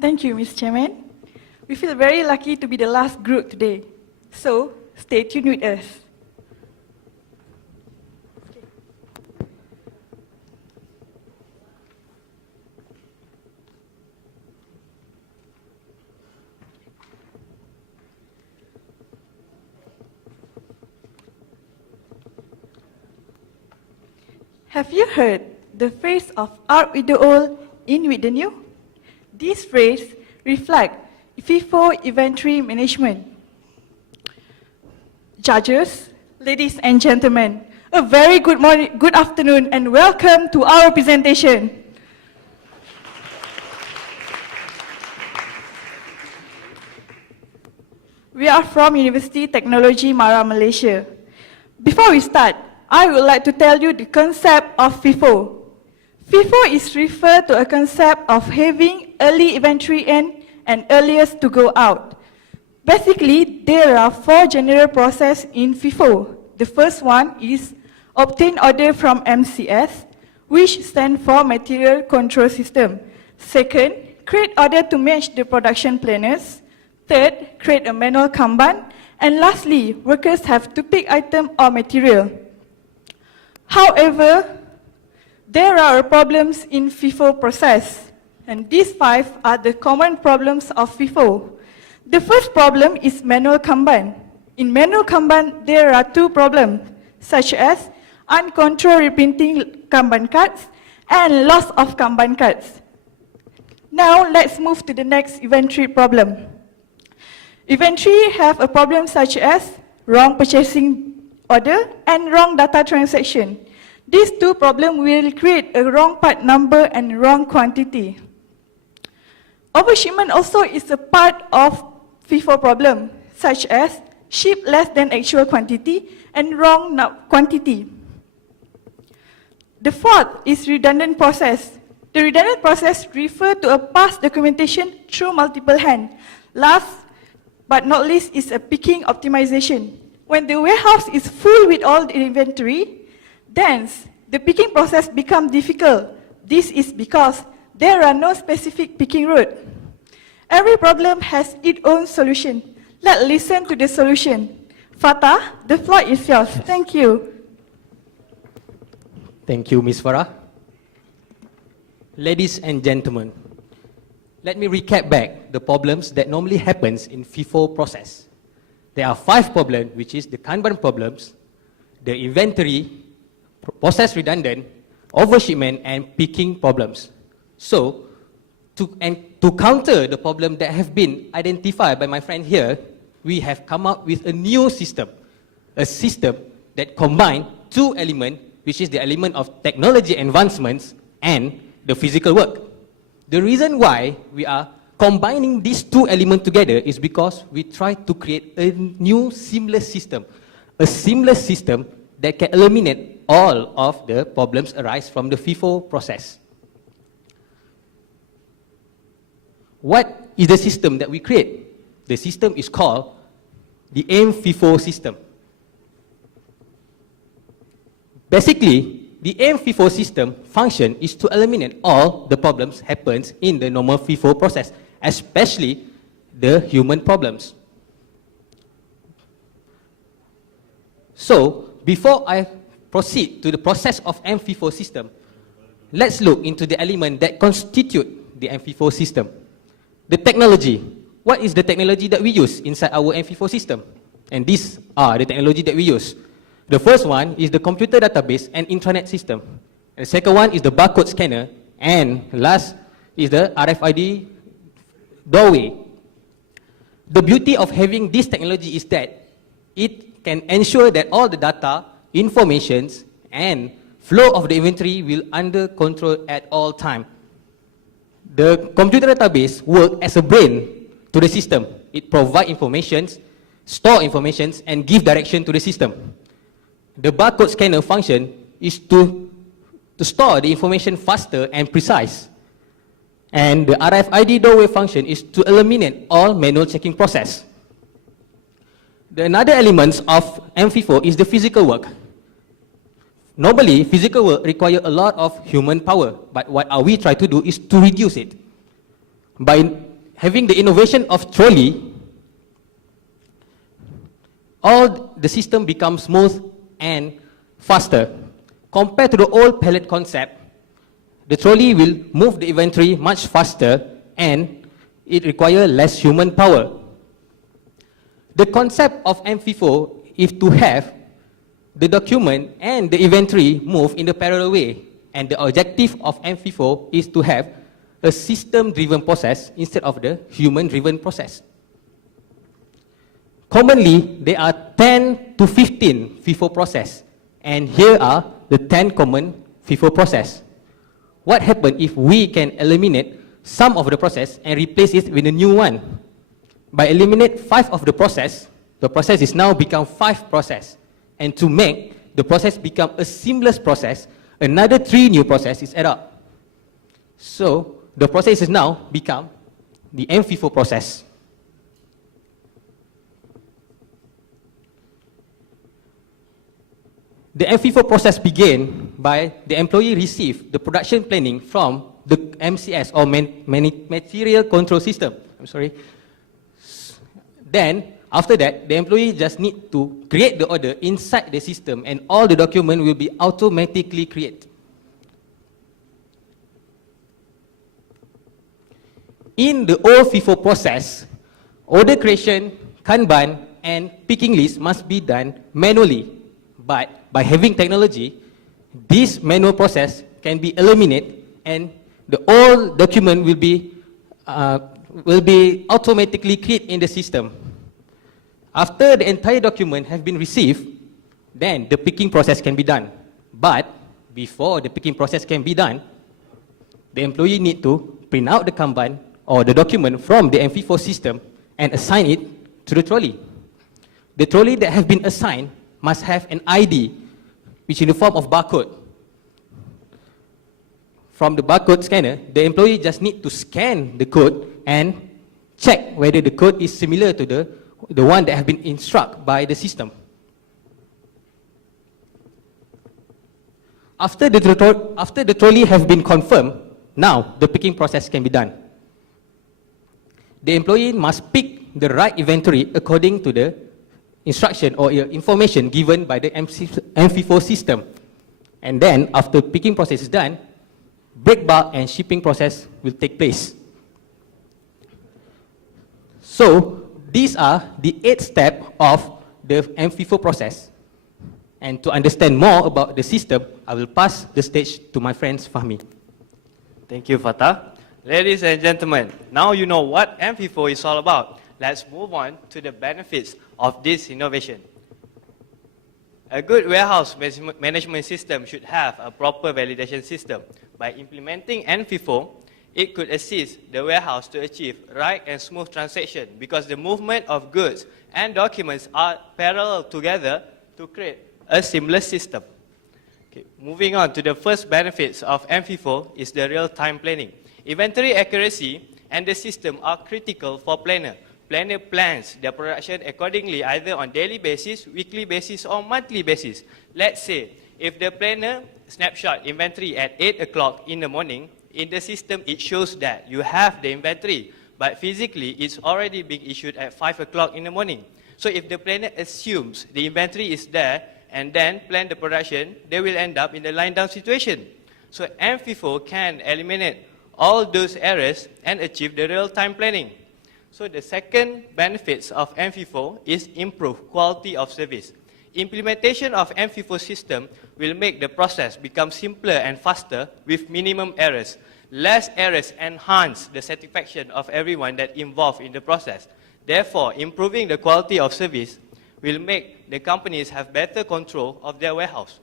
Thank you, Ms. Chairman. We feel very lucky to be the last group today. So, stay tuned with us. Have you heard the phrase of out with the old, in with the new? This phrase reflects FIFO inventory management. Judges, ladies and gentlemen, a very good morning, good afternoon, and welcome to our presentation. We are from Universiti Teknologi, Malaysia. Before we start, I would like to tell you the concept of FIFO. FIFO is referred to a concept of having early inventory in and earliest to go out. Basically, there are 4 general processes in FIFO. The first one is obtain order from MCS, which stands for Material Control System. Second, create order to match the production planners. Third, create a manual Kanban. And lastly, workers have to pick item or material. However, there are problems in FIFO process, and these 5 are the common problems of FIFO. The first problem is manual Kanban. In manual Kanban, there are 2 problems, such as uncontrolled reprinting Kanban cards and loss of Kanban cards. Now, let's move to the next inventory problem. Inventory have a problem such as wrong purchasing order and wrong data transaction. These 2 problems will create a wrong part number and wrong quantity. Overshipment also is a part of FIFO problem, such as ship less than actual quantity and wrong quantity. The fourth is redundant process. The redundant process refers to a past documentation through multiple hands. Last but not least is a picking optimization. When the warehouse is full with all the inventory, then the picking process becomes difficult. This is because there are no specific picking route. Every problem has its own solution. Let's listen to the solution. Fatah, the floor is yours. Thank you. Thank you, Ms. Farah. Ladies and gentlemen, let me recap back the problems that normally happens in FIFO process. There are 5 problems, which is the Kanban problems, the inventory, process redundant, overshipment, and picking problems. So, to counter the problem that have been identified by my friend here, we have come up with a new system. A system that combines 2 elements, which is the element of technology advancements and the physical work. The reason why we are combining these 2 elements together is because we try to create a new seamless system. A seamless system that can eliminate all of the problems arise from the FIFO process. What is the system that we create? The system is called the AIM-FIFO system. Basically, the AIM-FIFO system function is to eliminate all the problems happens in the normal FIFO process, especially the human problems. So, before I proceed to the process of AIM-FIFO system, let's look into the element that constitute the AIM-FIFO system. The technology. What is the technology that we use inside our AIM-FIFO system? And these are the technology that we use. The first one is the computer database and intranet system. And the second one is the barcode scanner. And last is the RFID doorway. The beauty of having this technology is that it can ensure that all the data, informations, and flow of the inventory will under control at all time. The computer database works as a brain to the system. It provides information, store information, and give direction to the system. The barcode scanner function is to store the information faster and precise. And the RFID doorway function is to eliminate all manual checking process. Another element of AIM-FIFO is the physical work. Normally, physical work requires a lot of human power, but what we try to do is to reduce it. By having the innovation of trolley, all the system becomes smooth and faster. Compared to the old pallet concept, the trolley will move the inventory much faster and it requires less human power. The concept of MFIFO is to have the document and the inventory move in the parallel way, and the objective of MFIFO is to have a system-driven process instead of the human-driven process. Commonly, there are 10 to 15 FIFO process, and here are the 10 common FIFO process. What happens if we can eliminate some of the process and replace it with a new one? By eliminate 5 of the process is now become 5 process. And to make the process become a seamless process, another 3 new processes add up. So the process is now become the MFIFO process. The MFIFO process began by the employee receive the production planning from the MCS or material control system. Then, after that, the employee just need to create the order inside the system and all the document will be automatically created. In the old FIFO process, order creation, Kanban, and picking list must be done manually. But by having technology, this manual process can be eliminated and the old document will be automatically created in the system. After the entire document has been received, then the picking process can be done. But before the picking process can be done, the employee need to print out the Kanban or the document from the MFIFO system and assign it to the trolley. The trolley that has been assigned must have an ID, which in the form of barcode. From the barcode scanner, the employee just need to scan the code and check whether the code is similar to the one that has been instructed by the system. After the trolley has been confirmed, now the picking process can be done. The employee must pick the right inventory according to the instruction or information given by the MFIFO system. And then, after picking process is done, break bulk and shipping process will take place. So, these are the 8 steps of the MFIFO process. And to understand more about the system, I will pass the stage to my friend Fahmi. Thank you, Fatah. Ladies and gentlemen, now you know what MFIFO is all about. Let's move on to the benefits of this innovation. A good warehouse management system should have a proper validation system. By implementing MFIFO, it could assist the warehouse to achieve right and smooth transaction because the movement of goods and documents are parallel together to create a seamless system. Okay, moving on to the first benefits of MFIFO is the real-time planning. Inventory accuracy and the system are critical for planner. Planner plans their production accordingly either on daily basis, weekly basis or monthly basis. Let's say if the planner snapshot inventory at 8 o'clock in the morning, in the system it shows that you have the inventory, but physically it's already being issued at 5 o'clock in the morning. So if the planner assumes the inventory is there and then plan the production, they will end up in the line down situation. So MFIFO can eliminate all those errors and achieve the real-time planning. So the second benefits of MFIFO is improved quality of service. Implementation of MFIFO system will make the process become simpler and faster with minimum errors. Less errors enhance the satisfaction of everyone that involved in the process. Therefore, improving the quality of service will make the companies have better control of their warehouse.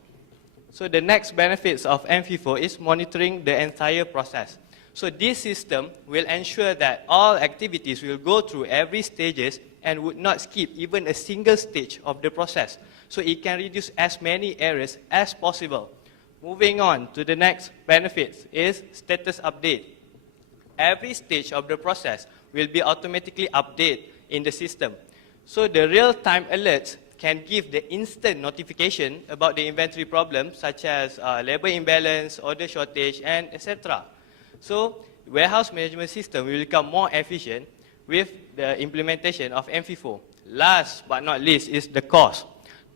So the next benefits of MFIFO is monitoring the entire process. So this system will ensure that all activities will go through every stages and would not skip even a single stage of the process. So it can reduce as many errors as possible. Moving on to the next benefits is status update. Every stage of the process will be automatically updated in the system. So the real-time alerts can give the instant notification about the inventory problems such as labor imbalance, order shortage, and etc. So warehouse management system will become more efficient with the implementation of MFIFO. Last but not least is the cost.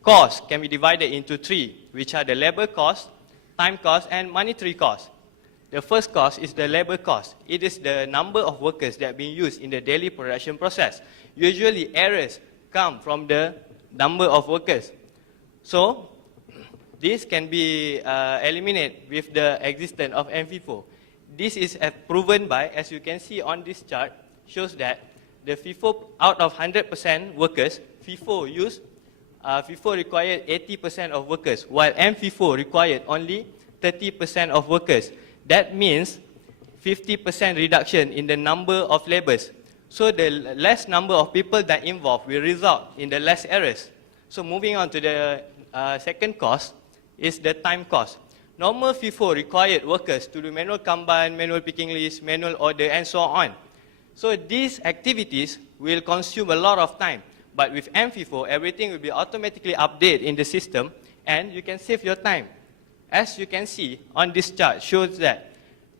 Cost can be divided into three, which are the labor cost, time cost, and monetary cost. The first cost is the labor cost. It is the number of workers that are being used in the daily production process. Usually errors come from the number of workers. So this can be eliminated with the existence of MFIFO. This is proven by, as you can see on this chart, shows that the FIFO, out of 100% workers, FIFO required 80% of workers, while MFIFO required only 30% of workers. That means 50% reduction in the number of laborers. So the less number of people that involved will result in the less errors. So moving on to the second cost is the time cost. Normal FIFO required workers to do manual Kanban, manual picking list, manual order, and so on. So these activities will consume a lot of time. But with MFIFO, everything will be automatically updated in the system, and you can save your time. As you can see on this chart, shows that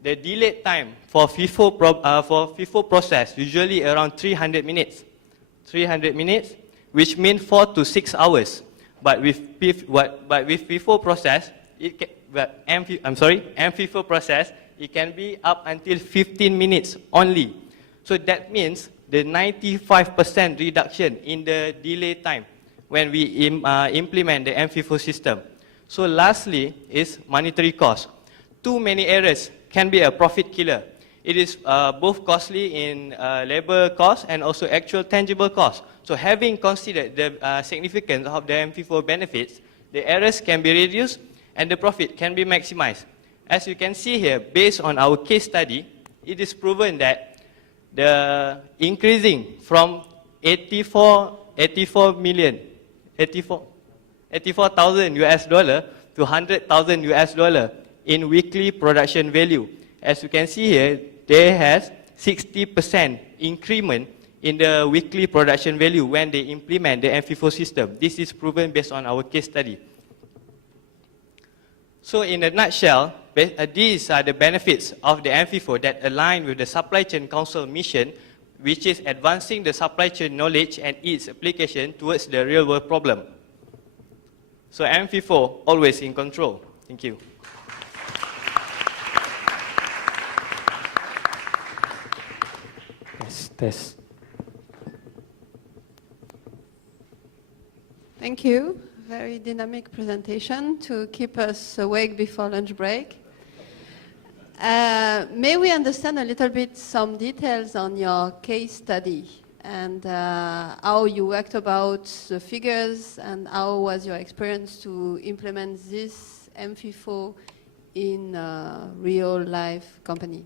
the delayed time for FIFO process usually around 300 minutes. 300 minutes, which means 4 to 6 hours. But with FIFO process, MFIFO process, it can be up until 15 minutes only. So that means the 95% reduction in the delay time when we implement the MFIFO system. So lastly is monetary cost. Too many errors can be a profit killer. It is both costly in labor cost and also actual tangible cost. So having considered the significance of the MFIFO benefits, the errors can be reduced and the profit can be maximized. As you can see here, based on our case study, it is proven that the increasing from 84,000 US dollar to 100,000 US dollar in weekly production value. As you can see here, there has 60% increment in the weekly production value when they implement the MFIFO system. This is proven based on our case study. So in a nutshell, these are the benefits of the MFIFO that align with the Supply Chain Council mission, which is advancing the supply chain knowledge and its application towards the real world problem. So MFIFO, always in control. Thank you. Test. Thank you. Very dynamic presentation to keep us awake before lunch break. May we understand a little bit some details on your case study and how you worked about the figures and how was your experience to implement this MFIFO in a real life company?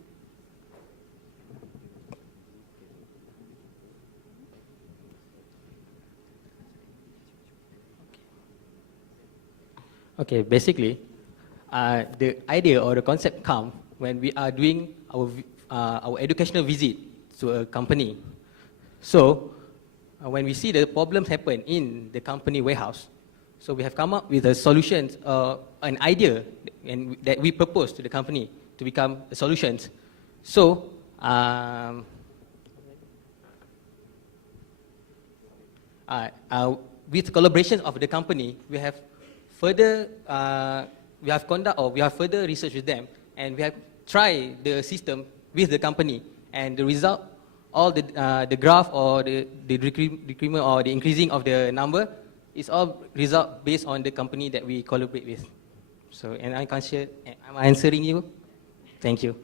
Okay, basically, the idea or the concept comes when we are doing our educational visit to a company. So, when we see the problems happen in the company warehouse, so we have come up with a solution, an idea that we propose to the company to become solutions. So, with collaboration of the company, we have further research with them, and we have tried the system with the company, and the result, all the graph or the decrement or the increasing of the number is all result based on the company that we collaborate with. So, and I'm answering you. Thank you.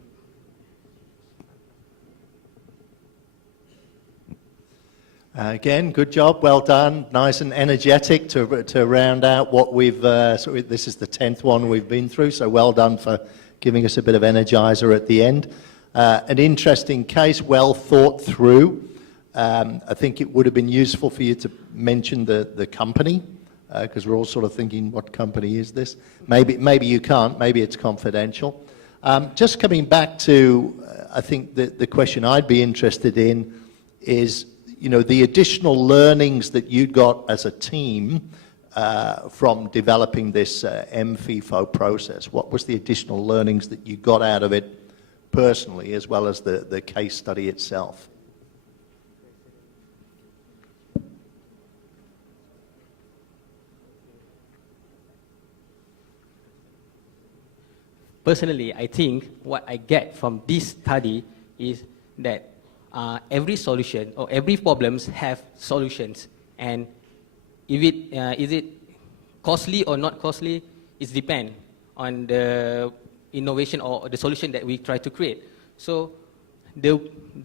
Again, good job, well done, nice and energetic to round out what we've, this is the 10th one we've been through, so well done for giving us a bit of energizer at the end. An interesting case, well thought through. I think it would have been useful for you to mention the company, because we're all sort of thinking, what company is this? Maybe you can't, maybe it's confidential. Just coming back to, I think the question I'd be interested in is, you know, the additional learnings that you got as a team from developing this MFIFO process. What was the additional learnings that you got out of it personally, as well as the case study itself. Personally, I think what I get from this study is that every solution or every problems have solutions, and if it is it costly or not costly, it depends on the innovation or the solution that we try to create. So the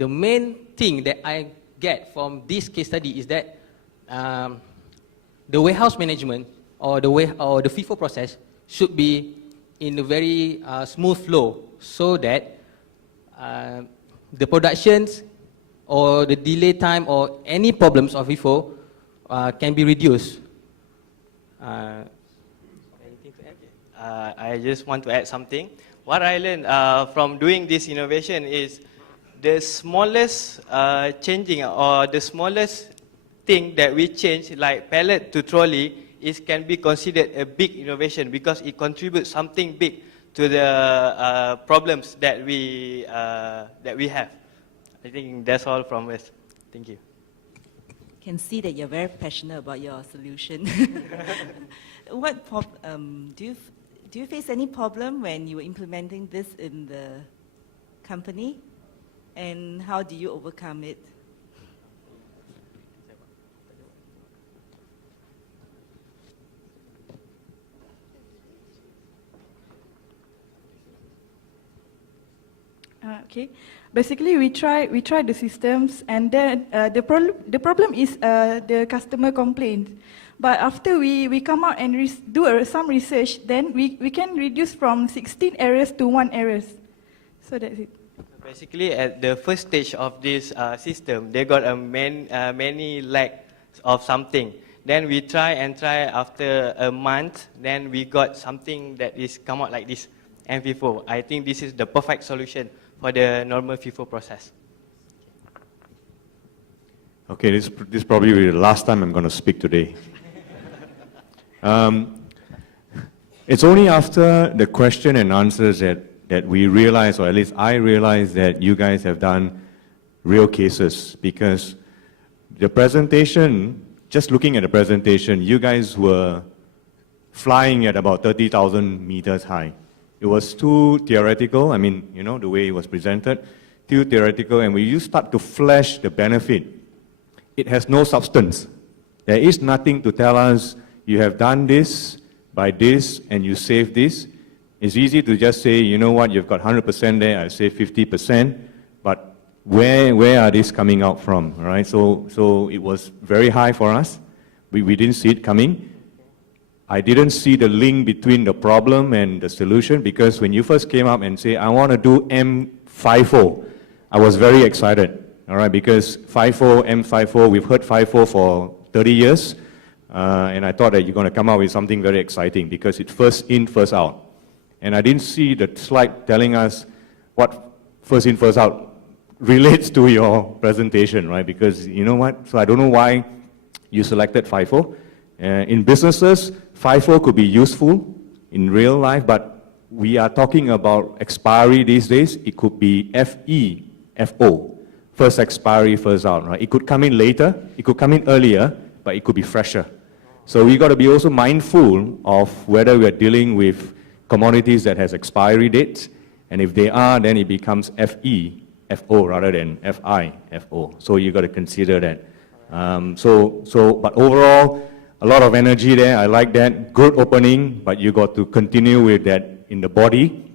main thing that I get from this case study is that the warehouse management or the FIFO process should be in a very smooth flow, so that the productions or the delay time or any problems of FIFO can be reduced. Anything to add? I just want to add something. What I learned from doing this innovation is the smallest changing or the smallest thing that we change, like pallet to trolley, can be considered a big innovation because it contributes something big to the problems that we have. I think that's all from us. Thank you. Can see that you're very passionate about your solution. Do you face any problem when you were implementing this in the company, and how do you overcome it? Okay. Basically, we try the systems, and then the problem is the customer complaint. But after we come out and do some research, then we can reduce from 16 errors to 1 errors. So that's it. Basically, at the first stage of this system, they got many lacks of something. Then we try after a month, then we got something that is come out like this, FIFO. I think this is the perfect solution for the normal FIFO process. Okay, this probably will be the last time I'm going to speak today. It's only after the question and answers that we realize, or at least I realize, that you guys have done real cases, because the presentation, just looking at the presentation, you guys were flying at about 30,000 meters high. It was too theoretical. I mean, you know, the way it was presented, too theoretical, and when you start to flash the benefit, it has no substance. There is nothing to tell us, you have done this, by this, and you save this. It's easy to just say, you know what, you've got 100% there, I save 50%, but where are these coming out from, right? So it was very high for us. We didn't see it coming. I didn't see the link between the problem and the solution, because when you first came up and say, I want to do M50, I was very excited, all right, because M50, we've heard FIFO for 30 years, and I thought that you're going to come out with something very exciting, because it's first in, first out. And I didn't see the slide telling us what first in, first out relates to your presentation, right? Because you know what, so I don't know why you selected FIFO. In businesses, FIFO could be useful in real life, but we are talking about expiry these days. It could be FO, first expiry, first out, right? It could come in later, it could come in earlier, but it could be fresher. So we got to be also mindful of whether we are dealing with commodities that has expiry dates, and if they are, then it becomes FO rather than FO. So you got to consider that. But overall, a lot of energy there. I like that. Good opening, but you got to continue with that in the body,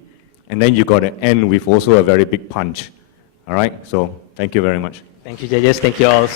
and then you got to end with also a very big punch. All right. So thank you very much. Thank you, judges. Thank you all.